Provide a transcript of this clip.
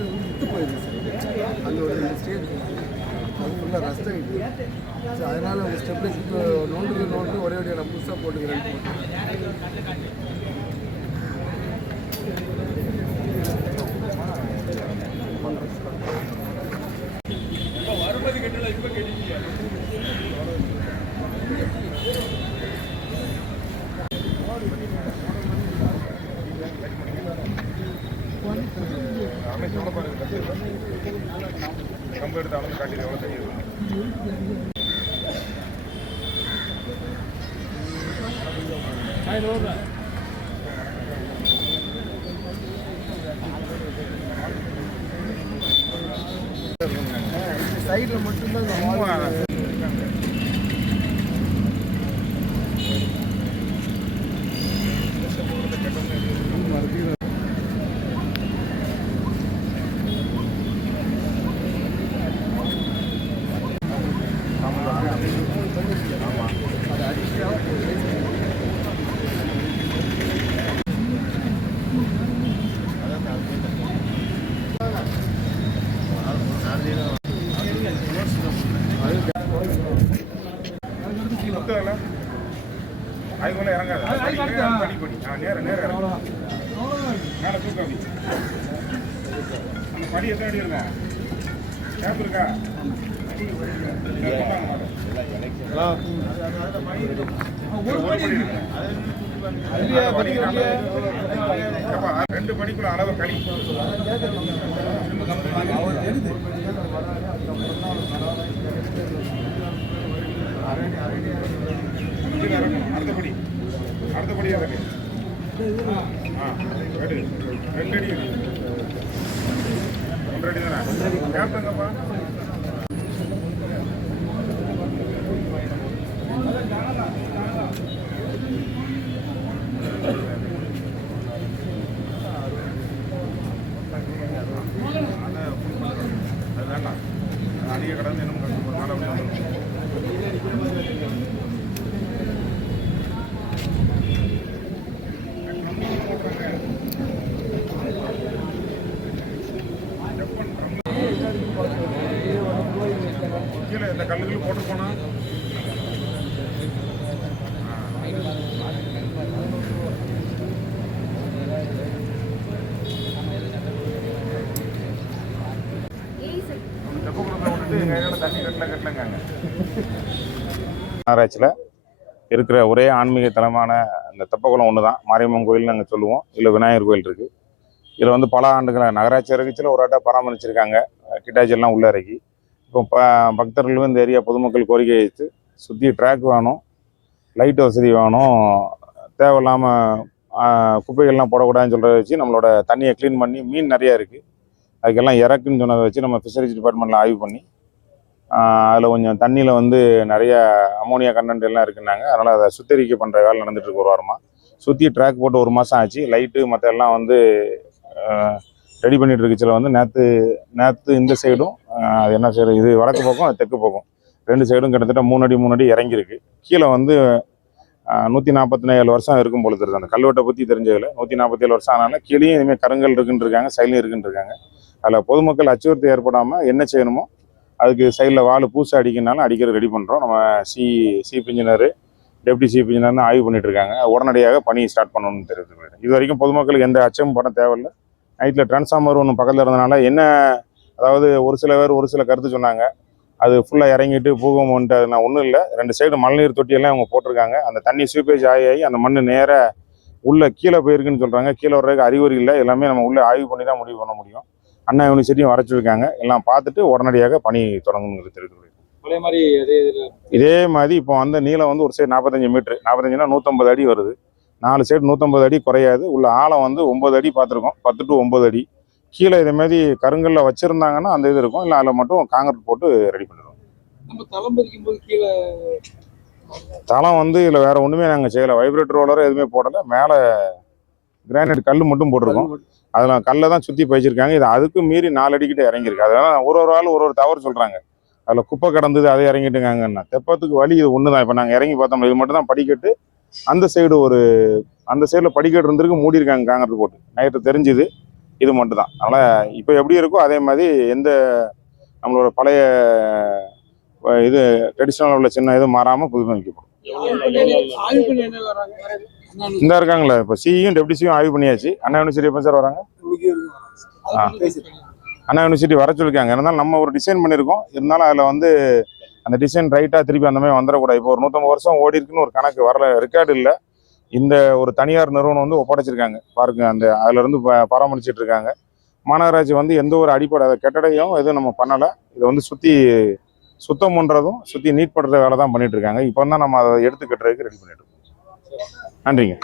விட்டு போயிடுது சார். அந்த ஒரு ஸ்டேஜ் அது ஃபுல்லாக ரஸ்ட் ஆகிடுது. ஸோ அதனால் அவங்க ஸ்டெப்லைஸ் இப்போ நோண்டு ஒரே நான் புதுசாக போட்டுக்கிறேன். கம்பு எடுத்து அவங்க காட்டி எவ்வளோ தெரியுது. சைடில் மட்டும்தான் அதுக்குள்ள இறங்காது. படி நேரம் இறங்கும். மேலே தூக்க அப்படி அந்த படி எத்தனை அடி இருக்கும்? கேப் இருக்கா? ரெண்டு படிக்குள்ள அளவு களி அடுத்தபடி இருக்கு. ரெண்டு அடி 1 அடி தானே கேப்டங்கப்பா. அது வேண்டாம். அதிக கடந்து என்ன கீழே இந்த கல்லுகள் போட்டு போனா நகராட்சியில் இருக்கிற ஒரே ஆன்மீக தலமான இந்த தெப்பக்குளம் ஒன்று தான். மாரியம்மன் கோயில்னு நாங்கள் சொல்லுவோம். இல்லை விநாயகர் கோயில் இருக்குது. இதில் வந்து பல ஆண்டுகளாக நகராட்சி இறக்கிச்சில் ஒரு ஆட்டாக பராமரிச்சிருக்காங்க. கிட்டாச்செல்லாம் உள்ளே இறக்கி இப்போ பக்தர்களும் இந்த ஏரியா பொதுமக்கள் கோரிக்கை வைத்து சுற்றி ட்ராக் வேணும், லைட் வசதி வேணும், தேவையில்லாமல் குப்பைகள்லாம் போடக்கூடாதுன்னு சொல்கிறத வச்சு நம்மளோட தண்ணியை க்ளீன் பண்ணி மீன் நிறையா இருக்குது. அதுக்கெல்லாம் இறக்குன்னு சொன்னதை வச்சு நம்ம ஃபிஷரிஸ் டிபார்ட்மெண்ட்டில் ஆய்வு பண்ணி அதில் கொஞ்சம் தண்ணியில் வந்து நிறைய அமோனியா கண்டென்ட் எல்லாம் இருக்குன்னாங்க. அதனால் அதை சுத்திகரிக்க பண்ணுற வேலை நடந்துகிட்ருக்கு. ஒரு வாரமாக சுற்றி ட்ராக் போட்டு 1 மாதம் ஆச்சு. லைட்டு மற்ற எல்லாம் வந்து ரெடி பண்ணிகிட்டு இருக்குச்சில் வந்து நேற்று இந்த சைடும் அது என்ன சைடு, இது வடக்கு பக்கம், அது தெற்கு பக்கம், 2 சைடும் கிட்டத்தட்ட 3 அடி இறங்கியிருக்கு. கீழே வந்து 147 வருஷம் இருக்கும் போல தெரியுது. அந்த கல்வெட்டை பற்றி தெரிஞ்சதில் 147 வருஷம் ஆனாலும் கீழேயும் இனிமேல் கருங்கல் இருக்குன்னு இருக்காங்க, சைட்லையும் இருக்குன்னு இருக்காங்க. அதில் பொதுமக்கள் அச்சுறுத்தல் ஏற்படாமல் என்ன செய்யணுமோ அதுக்கு சைடில் வால் பூசை அடிக்கனாலும் அடிக்கிறது ரெடி பண்ணுறோம். நம்ம chief engineer, deputy chief engineer தான் ஆய்வு பண்ணிட்டு இருக்காங்க. உடனடியாக பணி ஸ்டார்ட் பண்ணணும்னு தெரிவித்து இது வரைக்கும் பொதுமக்களுக்கு எந்த அச்சமும் பட தேவையில்லை. நைட்டில் டிரான்ஸ்ஃபார்மர் ஒன்று பக்கத்தில் இருந்தனால என்ன, அதாவது ஒரு சில பேர் ஒரு சில கருத்து சொன்னாங்க. அது ஃபுல்லாக இறங்கிட்டு பூகம் வந்துட்டு அது நான் ஒன்றும் இல்லை. 2 சைடு மழைநீர் தொட்டியெல்லாம் அவங்க போட்டிருக்காங்க. அந்த தண்ணி சூப்பேஜ் ஆகி அந்த மண் நேராக உள்ளே கீழே போயிருக்குன்னு சொல்கிறாங்க. கீழே வர்றதுக்கு அறிகுறி இல்லை. எல்லாமே நம்ம உள்ளே ஆய்வு பண்ணி தான் முடிவு பண்ண முடியும். அண்ணா யூனிவர்சிட்டியும் வரைச்சிருக்காங்க. எல்லாம் பார்த்துட்டு உடனடியாக பணி தொடங்கணுங்கிறது தெரிவித்து இதே மாதிரி இப்போ அந்த நீளம் வந்து ஒரு சைடு 45 மீட்ரு, 45னா 150 அடி வருது. 4 சைடு 150 அடி குறையாது. உள்ள ஆழம் வந்து 9 அடி பார்த்துருக்கோம். 10 to 9 அடி. கீழே இதே மாதிரி கருங்கல்ல வச்சுருந்தாங்கன்னா அந்த இது இருக்கும். இல்லை அதில் மட்டும் காங்கிரீட் போட்டு ரெடி பண்ணிடுவோம். நம்ம தளம் பறிக்கும் போது கீழே தளம் வந்து இதில் வேறு ஒன்றுமே நாங்கள் செய்யலை. வைப்ரேட்டர் ரோலரும் எதுவுமே போடலை. மேலே கிரானைட் கல் மட்டும் போட்டிருக்கோம். அதில் கல்லை தான் சுற்றி பயிச்சிருக்காங்க. இது அதுக்கு மீறி 4 அடிக்கிட்ட இறங்கியிருக்கு. அதனால் ஒரு ஆள் ஒரு தவறு சொல்கிறாங்க. அதில் குப்பை கிடந்தது, அதை இறங்கிட்டுங்காங்கன்னா தெப்பத்துக்கு வழி இது ஒன்று தான். இப்போ நாங்கள் இறங்கி பார்த்தோம்னா இது மட்டும் தான் படிக்கட்டு. அந்த சைடில் படிக்கட்டு இருந்திருக்கு, மூடியிருக்காங்க காங்கிரீட் போட்டு. நைட்டு தெரிஞ்சுது. இது மட்டும் தான். அதனால் இப்போ எப்படி இருக்கோ அதே மாதிரி எந்த நம்மளோட பழைய இது ட்ரெடிஷ்னலாக உள்ள சின்ன இது மாறாமல் புதுமைக்கப்படும். ஆய்வு பண்ணி என்ன வராங்க? இந்த இருக்காங்களே இப்போ சியும் டெப்டி சியும் ஆய்வு பண்ணியாச்சு. அண்ணா யூனிவர்சிட்டி எப்போ சார் வராங்க? அண்ணா யூனிவர்சிட்டி வர சொல்லியிருக்காங்க. இருந்தாலும் நம்ம ஒரு டிசைன் பண்ணியிருக்கோம். இருந்தாலும் அதில் வந்து அந்த டிசைன் ரைட்டாக திருப்பி அந்த மாதிரி வந்துடக்கூடாது. இப்போ ஒரு 150 வருஷம் ஓடி இருக்குன்னு ஒரு கணக்கு வரல, ரெக்கார்டு இல்லை. இந்த ஒரு தனியார் நிறுவனம் வந்து ஒப்படைச்சிருக்காங்க பாருங்க. அந்த அதுலேருந்து பராமரிச்சுட்டு இருக்காங்க. மாநகராட்சி வந்து எந்த ஒரு அடிப்படை கட்டடையும் எதுவும் நம்ம பண்ணலை. இதை வந்து சுத்தம் பண்ணுறதும் நீட் பண்ணுற வேலை தான் பண்ணிட்டு இருக்காங்க. இப்போ தான் நம்ம அதை எடுத்து கட்டுறதுக்கு ரெடி பண்ணிட்டு இருக்கோம். நன்றிங்க.